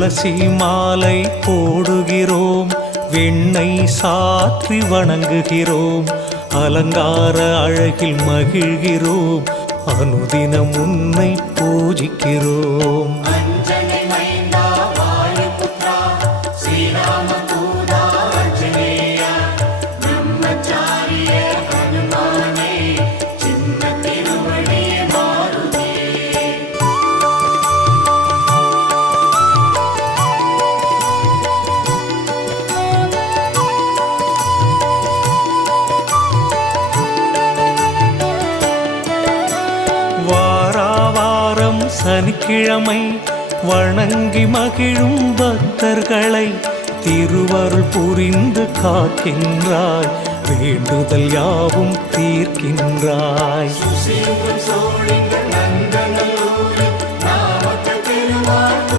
துளசி மாலை போடுகிறோம், வெண்ணெய் சாற்றி வணங்குகிறோம், அலங்கார அழகில் மகிழ்கிறோம், அனுதினம் உன்னை பூஜிக்கிறோம். வாராவாரம் சனிக்கிழமை வணங்கி மகிழும் பக்தர்களை திருவருள் புரிந்து காக்கின்றாய், வேண்டுதல் யாவும் தீர்க்கின்றாய்.